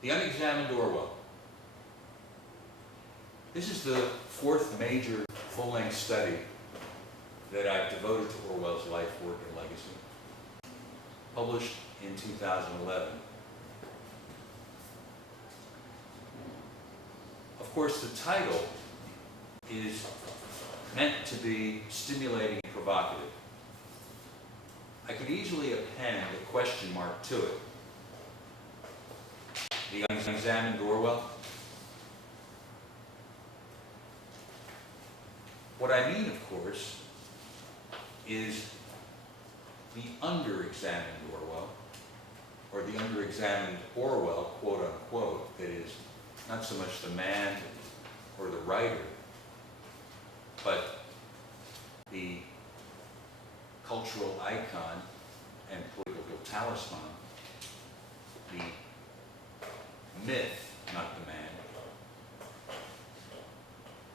The Unexamined Orwell. This is the fourth major full-length study that I've devoted to Orwell's life, work, and legacy, published in 2011. Of course, the title is meant to be stimulating and provocative. I could easily append a question mark to it. The Unexamined Orwell? What I mean, of course, is the under-examined Orwell, or the under-examined Orwell, quote unquote, that is not so much the man or the writer, but the cultural icon and political talisman, the myth, not the man.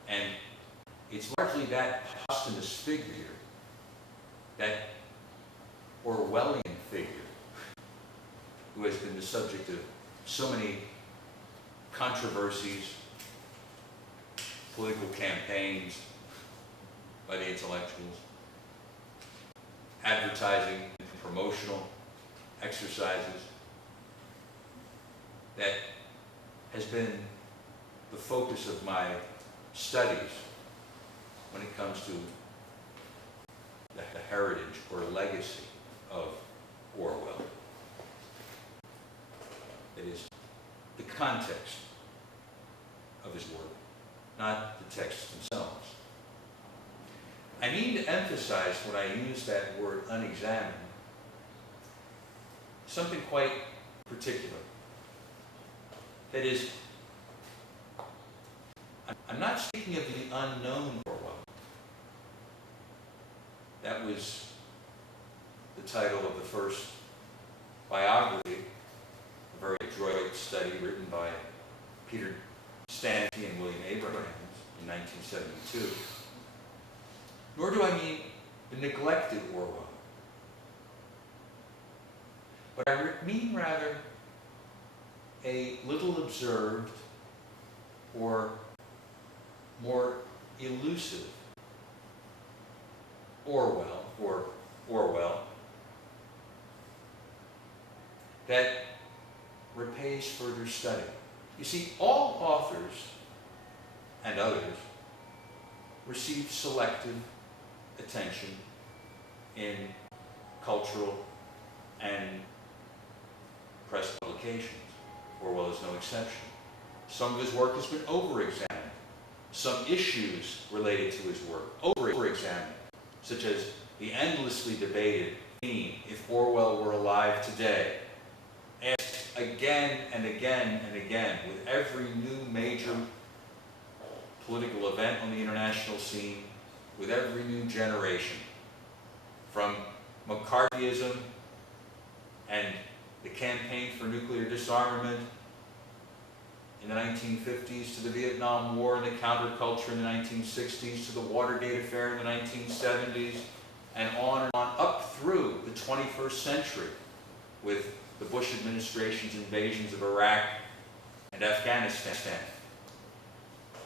And it's largely that posthumous figure, that Orwellian figure, who has been the subject of so many controversies, political campaigns by the intellectuals, advertising and promotional exercises, that has been the focus of my studies when it comes to the heritage or legacy of Orwell. It is the context of his work, not the texts themselves. I need to emphasize when I use that word unexamined, something quite particular. That is, I'm not speaking of the unknown Orwell. That was the title of the first biography, a very adroit study written by Peter Stanley and William Abrahams in 1972. Nor do I mean the neglected Orwell. But I mean rather a little observed or more elusive Orwell or Orwell that repays further study. You see, all authors and others receive selective attention in cultural and press publications. Orwell is no exception. Some of his work has been over-examined. Some issues related to his work over-examined, such as the endlessly debated theme, if Orwell were alive today, asked again and again and again with every new major political event on the international scene, with every new generation, from McCarthyism and the campaign for nuclear disarmament in the 1950s, to the Vietnam War and the counterculture in the 1960s, to the Watergate affair in the 1970s, and on, up through the 21st century with the Bush administration's invasions of Iraq and Afghanistan.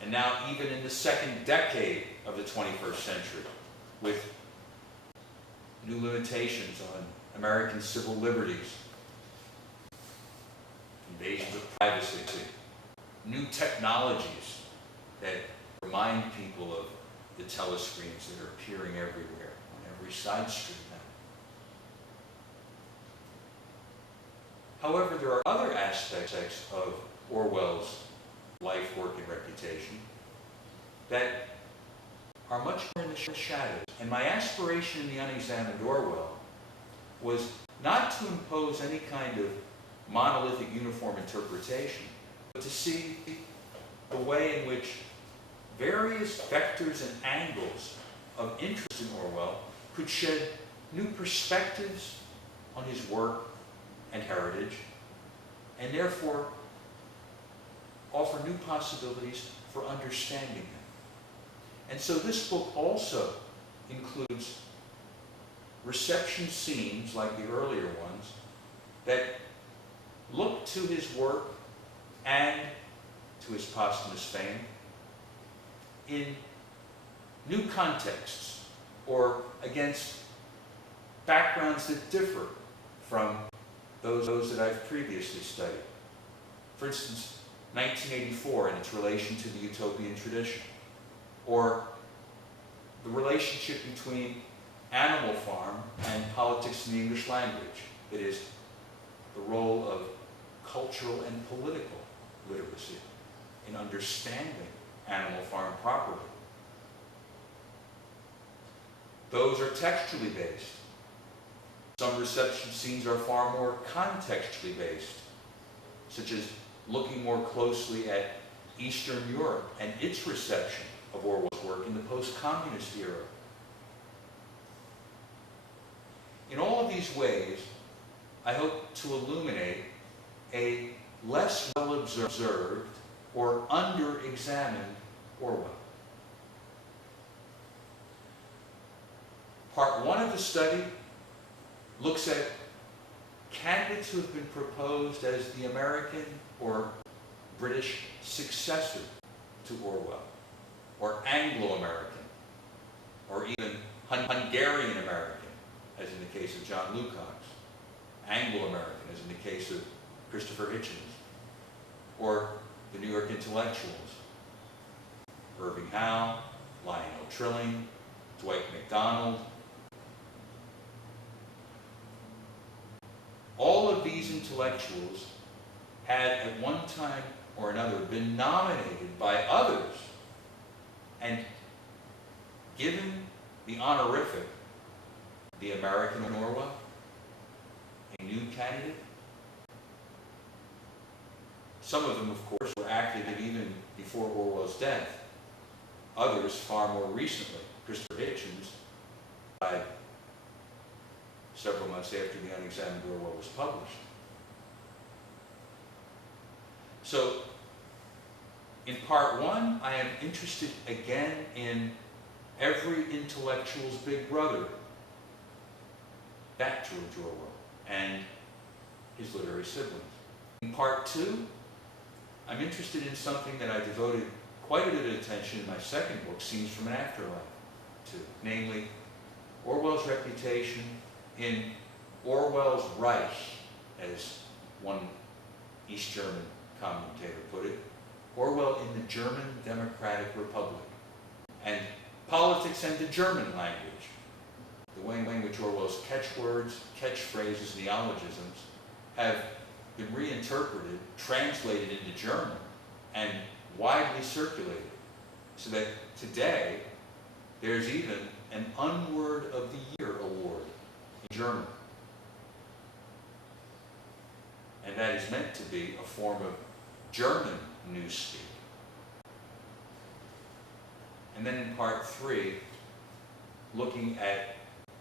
And now even in the second decade of the 21st century, with new limitations on American civil liberties, invasions of privacy, new technologies that remind people of the telescreens that are appearing everywhere, on every side street now. However, there are other aspects of Orwell's life, work, and reputation that are much more in the shadows. And my aspiration in the Unexamined Orwell was not to impose any kind of monolithic uniform interpretation, but to see the way in which various vectors and angles of interest in Orwell could shed new perspectives on his work and heritage, and therefore offer new possibilities for understanding him. And so this book also includes reception scenes, like the earlier ones, that look to his work and to his posthumous fame in new contexts or against backgrounds that differ from those that I've previously studied. For instance, 1984 and its relation to the utopian tradition, or the relationship between Animal Farm and politics in the English language. It is the role of cultural and political literacy in understanding Animal Farm properly. Those are textually based. Some reception scenes are far more contextually based, such as looking more closely at Eastern Europe and its reception of Orwell's work in the post-communist era. In all of these ways, I hope to illuminate a less well-observed or under-examined Orwell. Part one of the study looks at candidates who have been proposed as the American or British successor to Orwell, or Anglo-American, or even Hungarian-American, as in the case of John Lukács, Anglo-American, as in the case of Christopher Hitchens, or the New York intellectuals, Irving Howe, Lionel Trilling, Dwight MacDonald. All of these intellectuals had at one time or another been nominated by others and given the honorific, the American Orwell, a new candidate. Some of them, of course, were active even before Orwell's death. Others, far more recently. Christopher Hitchens died several months after the Unexamined Orwell was published. So, in part one, I am interested again in every intellectual's big brother, that George Orwell, and his literary siblings. In part two, I'm interested in something that I devoted quite a bit of attention in my second book, Scenes from an Afterlife, to, namely Orwell's reputation in Orwell's Reich, as one East German commentator put it, Orwell in the German Democratic Republic, and politics and the German language, the way in which Orwell's catchwords, catchphrases, neologisms have been reinterpreted, translated into German, and widely circulated, so that today there's even an Unword of the Year award in German. And that is meant to be a form of German newspeak. And then in part three, looking at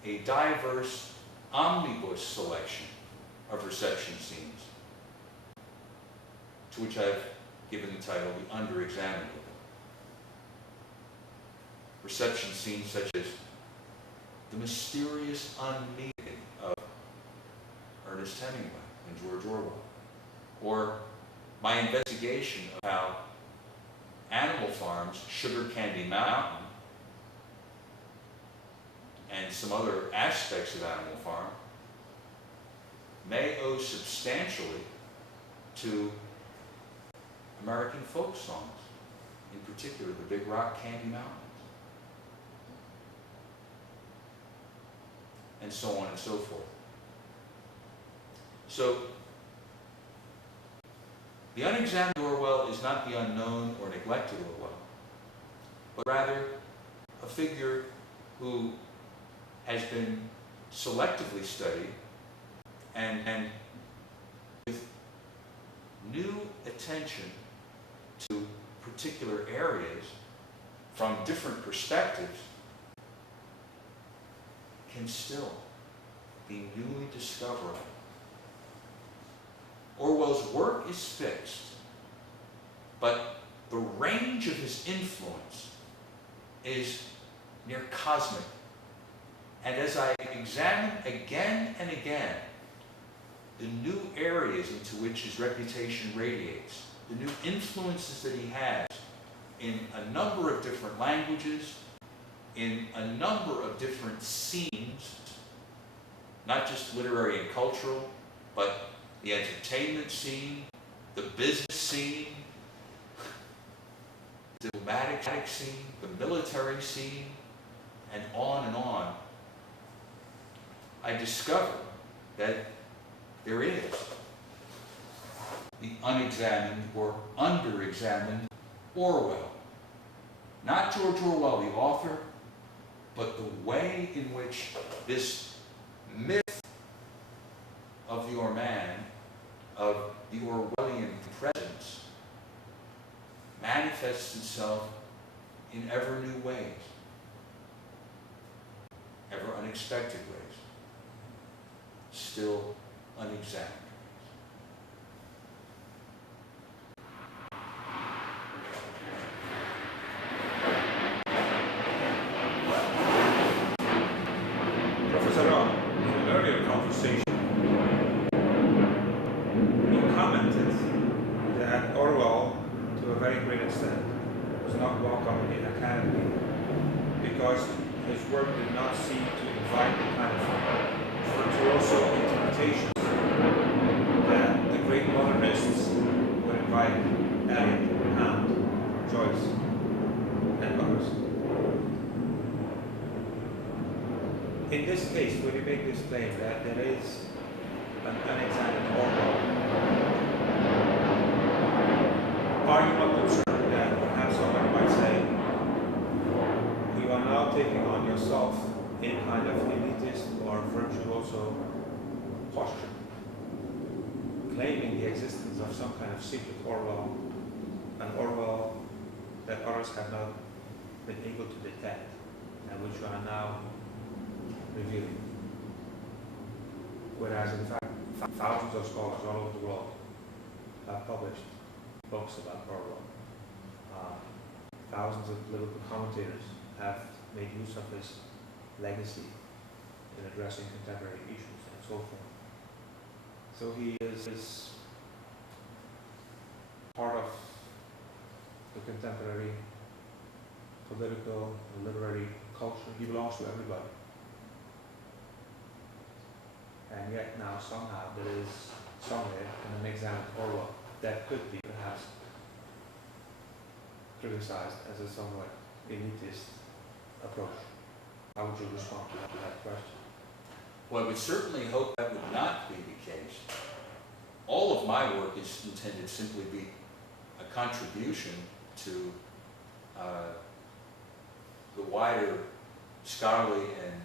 a diverse omnibus selection of reception scenes, to which I've given the title The Under-Examined. Reception scenes such as the mysterious unmeeting of Ernest Hemingway and George Orwell, or my investigation of how Animal Farm's Sugar Candy Mountain and some other aspects of Animal Farm may owe substantially to American folk songs, in particular the Big Rock Candy Mountains, and so on and so forth. So, the Unexamined Orwell is not the unknown or neglected Orwell, but rather a figure who has been selectively studied and with new attention to particular areas from different perspectives can still be newly discoverable. Orwell's work is fixed, but the range of his influence is near cosmic. And as I examine again and again the new areas into which his reputation radiates, the new influences that he has in a number of different languages, in a number of different scenes, not just literary and cultural, but the entertainment scene, the business scene, the diplomatic scene, the military scene, and on and on, I discovered that there is the unexamined or under-examined Orwell. Not George Orwell, the author, but the way in which this myth of the Orman, of the Orwellian presence, manifests itself in ever new ways, ever unexpected ways, still unexamined. Professor Robb, in an earlier conversation, he commented that Orwell, to a very great extent, was not welcome in the academy because his work did not seem to invite the kind of virtuoso interpretations that the great modernists would invite Eliot, Kant, Joyce, and others. In this case, would you make this claim that there is an unexamined Orwell? Are you not concerned that perhaps somebody might say, you are now taking on yourself a kind of elitist or virtuoso posture, claiming the existence of some kind of secret Orwell, an Orwell that others have not been able to detect, and which you are now revealing? Whereas in fact, thousands of scholars all over the world have published books about Orwell. Thousands of political commentators have made use of his legacy in addressing contemporary issues and so forth. So he is part of the contemporary political and literary culture. He belongs to everybody. And yet now somehow there is somewhere an unexamined Orwell that could be perhaps criticized as a somewhat elitist approach. How would you respond to that question? Well, I would certainly hope that would not be the case. All of my work is intended simply to be a contribution to the wider scholarly and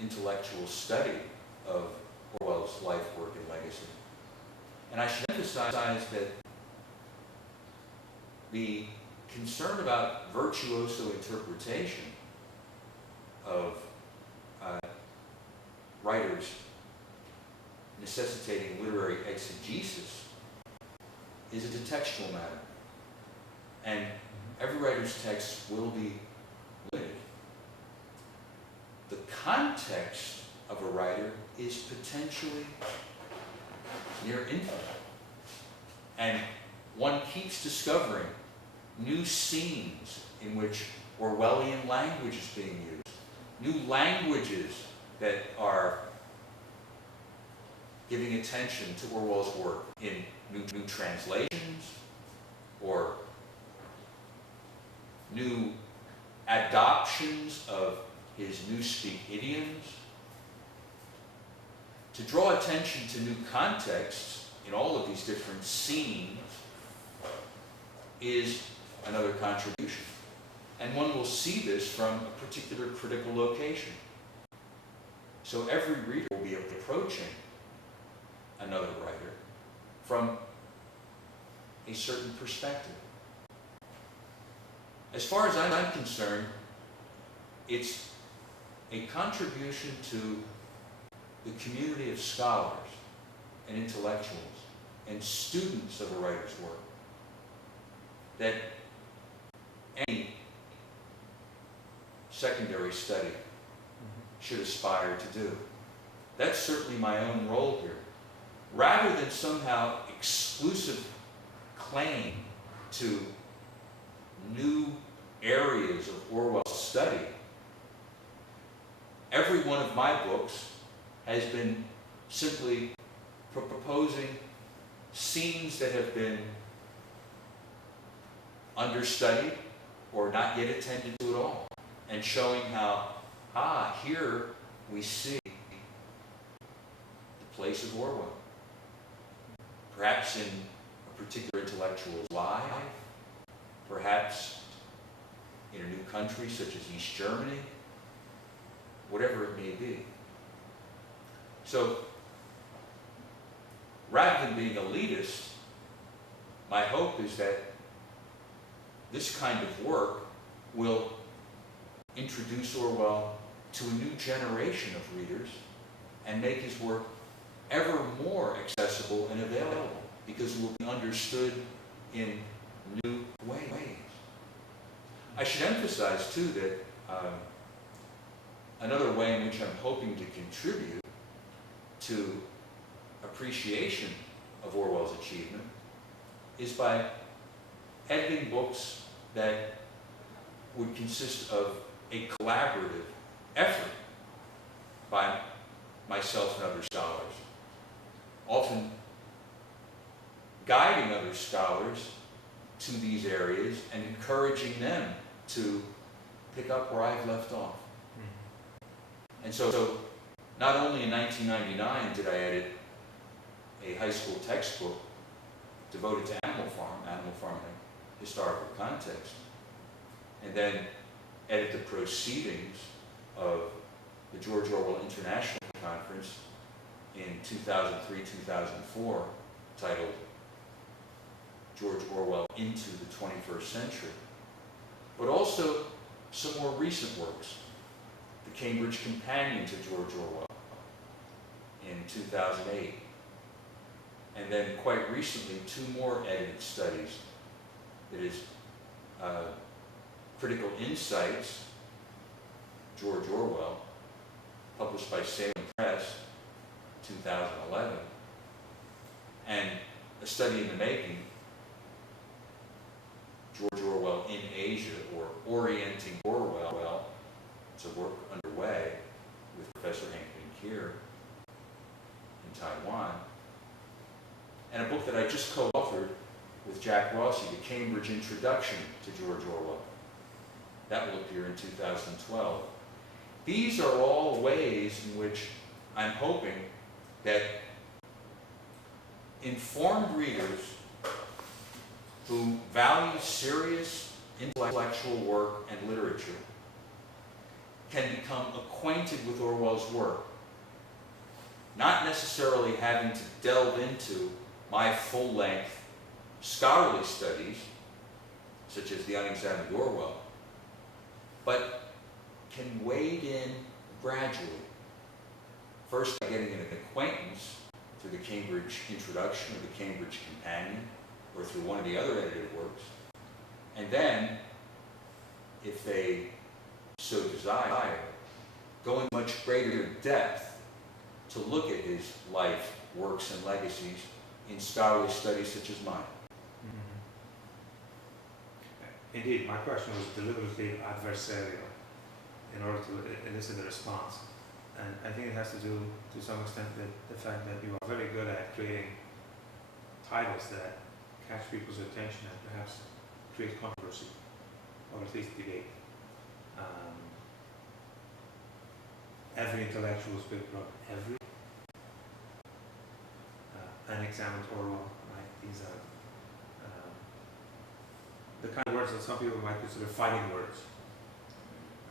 intellectual study of Orwell's life, work, and legacy. And I should emphasize that the concern about virtuoso interpretation of writers necessitating literary exegesis is a textual matter. And every writer's text will be limited. The context of a writer is potentially near infinite. And one keeps discovering new scenes in which Orwellian language is being used, new languages that are giving attention to Orwell's work in new translations or new adoptions of his Newspeak idioms. To draw attention to new contexts in all of these different scenes is another contribution. And one will see this from a particular critical location. So every reader will be approaching another writer from a certain perspective. As far as I'm concerned, it's a contribution to the community of scholars and intellectuals and students of a writer's work that any secondary study should aspire to do. That's certainly my own role here. Rather than somehow exclusive claim to new areas of Orwell's study, every one of my books has been simply proposing scenes that have been understudied or not yet attended to at all, and showing how, here we see the place of Orwell. Perhaps in a particular intellectual's life, perhaps in a new country such as East Germany, whatever it may be. So, rather than being elitist, my hope is that this kind of work will introduce Orwell to a new generation of readers and make his work ever more accessible and available, because it will be understood in new ways. I should emphasize, too, that another way in which I'm hoping to contribute to appreciation of Orwell's achievement is by editing books that would consist of a collaborative effort by myself and other scholars, often guiding other scholars to these areas and encouraging them to pick up where I've left off. And so not only in 1999 did I edit a high school textbook devoted to Animal Farm in a historical context, and then edit the proceedings of the George Orwell International Conference in 2003-2004, titled George Orwell into the 21st Century, but also some more recent works. The Cambridge Companion to George Orwell in 2008, and then quite recently 2 more edited studies. That is Critical Insights, George Orwell, published by Salem Press, 2011, and A Study in the Making, George Orwell in Asia, or Orienting Orwell. It's a work underway with Professor Henk Vynckier in Taiwan, and a book that I just co-authored with Jack Rossi, The Cambridge Introduction to George Orwell. That will appear in 2012. These are all ways in which I'm hoping that informed readers who value serious intellectual work and literature can become acquainted with Orwell's work, not necessarily having to delve into my full-length scholarly studies, such as the Unexamined Orwell, but can wade in gradually. First by getting an acquaintance through the Cambridge Introduction or the Cambridge Companion, or through one of the other edited works, and then, if they so desire, go in much greater depth to look at his life, works, and legacies in scholarly studies such as mine. Indeed, my question was deliberately adversarial in order to elicit a response. And I think it has to do, to some extent, with the fact that you are very good at creating titles that catch people's attention and perhaps create controversy, or at least debate. Every intellectual is built on every. Unexamined Orwell, right? These are the kind of words that some people might consider fighting words,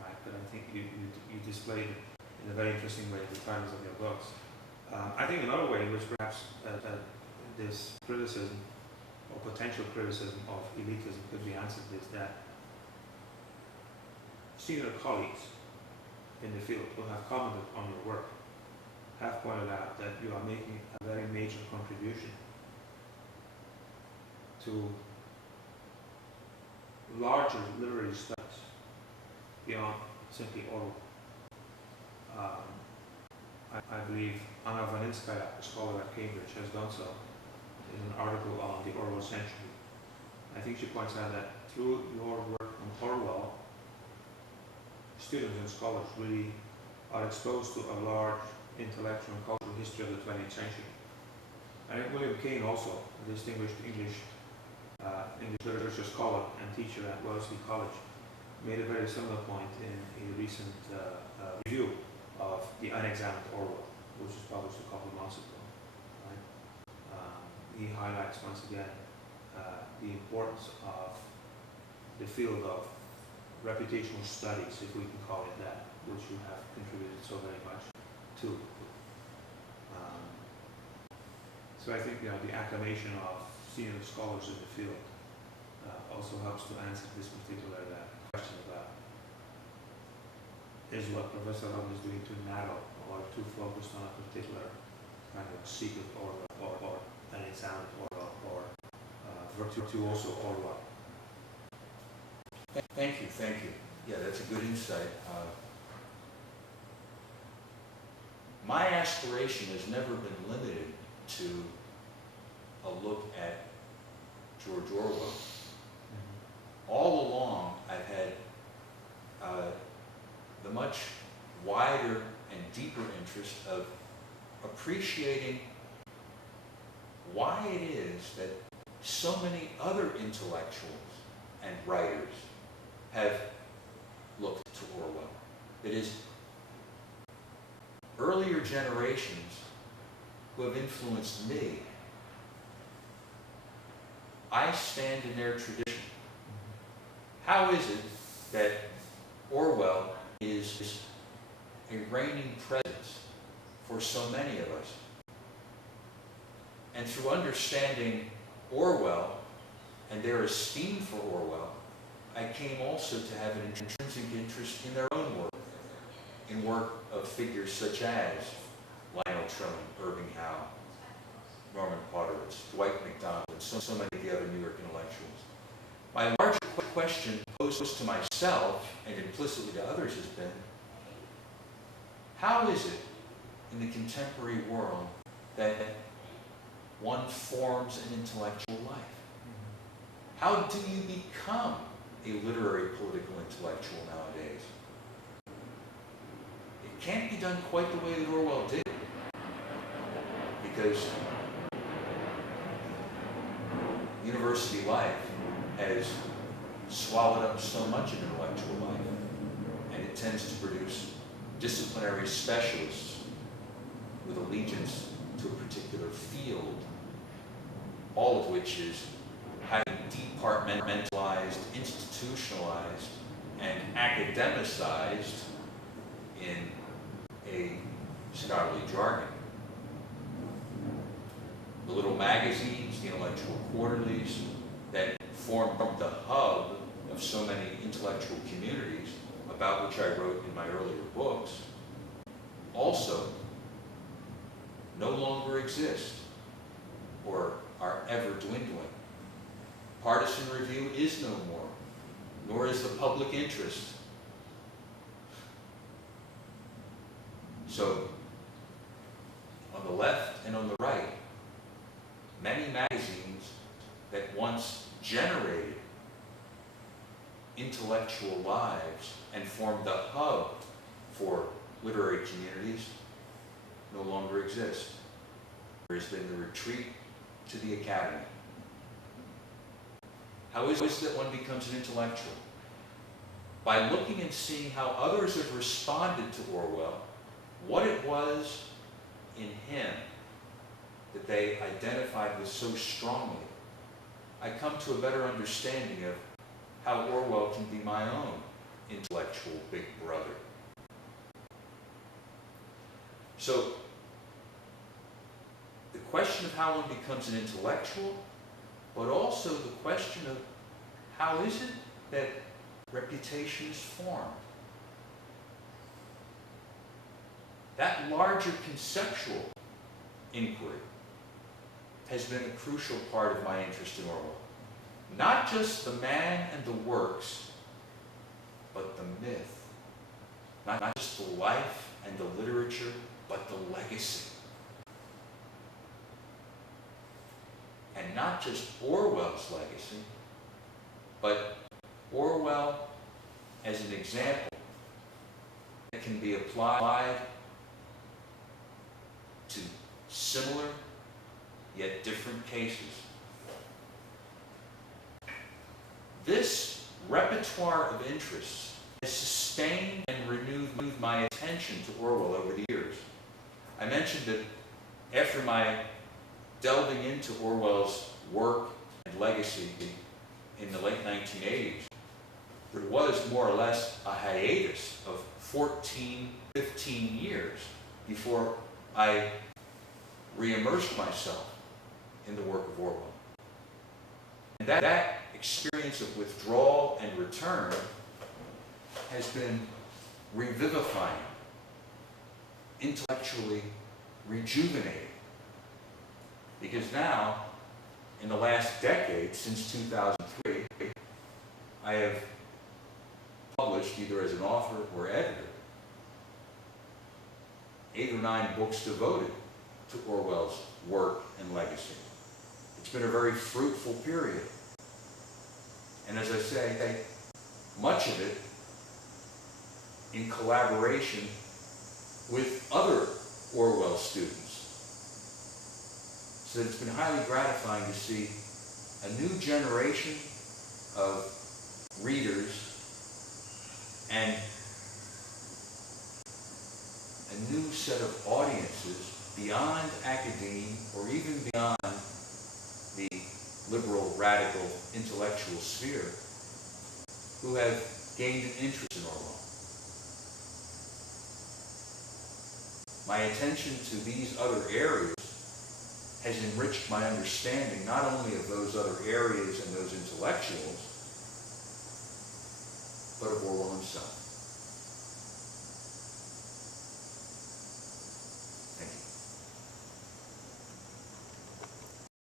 right? But I think you displayed it in a very interesting way in the titles of your books. I think another way in which perhaps this criticism or potential criticism of elitism could be answered is that senior colleagues in the field who have commented on your work have pointed out that you are making a very major contribution to larger literary studies beyond simply Orwell. I believe Anna Vaninskaya, a scholar at Cambridge, has done so in an article on the Orwell century I think she points out that through your work on Orwell, students and scholars really are exposed to a large intellectual and cultural history of the 20th century. I think William Kane, also a distinguished English literature scholar and teacher at Wellesley College, made a very similar point in a recent review of the Unexamined Orwell, which was published a couple of months ago. Right? He highlights once again the importance of the field of reputational studies, if we can call it that, which you have contributed so very much to. So I think the acclamation of senior scholars in the field also helps to answer this particular question about is what Professor Rodden is doing too narrow or too focused on a particular kind of secret or an examined or virtuoso Orwell. Thank you. Yeah, that's a good insight. My aspiration has never been limited to a look at George Orwell. All along, I've had the much wider and deeper interest of appreciating why it is that so many other intellectuals and writers have looked to Orwell. It is earlier generations who have influenced me. I stand in their tradition. How is it that Orwell is a reigning presence for so many of us? And through understanding Orwell and their esteem for Orwell, I came also to have an intrinsic interest in their own work, in work of figures such as Lionel Trilling, Irving Howe, Norman Podhoretz, Dwight MacDonald, and so many of the other New York intellectuals. My larger question posed to myself and implicitly to others has been, how is it in the contemporary world that one forms an intellectual life? How do you become a literary political intellectual nowadays? It can't be done quite the way that Orwell did, because university life has swallowed up so much of intellectual life, and it tends to produce disciplinary specialists with allegiance to a particular field, all of which is highly departmentalized, institutionalized, and academicized in a scholarly jargon. The little magazines, the intellectual quarterlies that form the hub of so many intellectual communities, about which I wrote in my earlier books, also no longer exist or are ever dwindling. Partisan review is no more, nor is the public interest. So, on the left and on the right, many magazines that once generated intellectual lives and formed the hub for literary communities no longer exist. There has been the retreat to the academy. How is it that one becomes an intellectual? By looking and seeing how others have responded to Orwell, what it was in him that they identified with so strongly. I come to a better understanding of how Orwell can be my own intellectual big brother. So, the question of how one becomes an intellectual, but also the question of how is it that reputation is formed. That larger conceptual inquiry has been a crucial part of my interest in Orwell. Not just the man and the works, but the myth. Not just the life and the literature, but the legacy. And not just Orwell's legacy, but Orwell as an example that can be applied to similar yet different cases. This repertoire of interests has sustained and renewed my attention to Orwell over the years. I mentioned that after my delving into Orwell's work and legacy in the late 1980s, there was more or less a hiatus of 14, 15 years before I re-immersed myself in the work of Orwell. And that experience of withdrawal and return has been revivifying, intellectually rejuvenating. Because now, in the last decade, since 2003, I have published, either as an author or editor, 8 or 9 books devoted to Orwell's work and legacy. It's been a very fruitful period. And as I say, much of it in collaboration with other Orwell students. So it's been highly gratifying to see a new generation of readers and a new set of audiences beyond academia or even beyond the liberal, radical, intellectual sphere who have gained an interest in Orwell. My attention to these other areas has enriched my understanding not only of those other areas and those intellectuals, but of Orwell himself.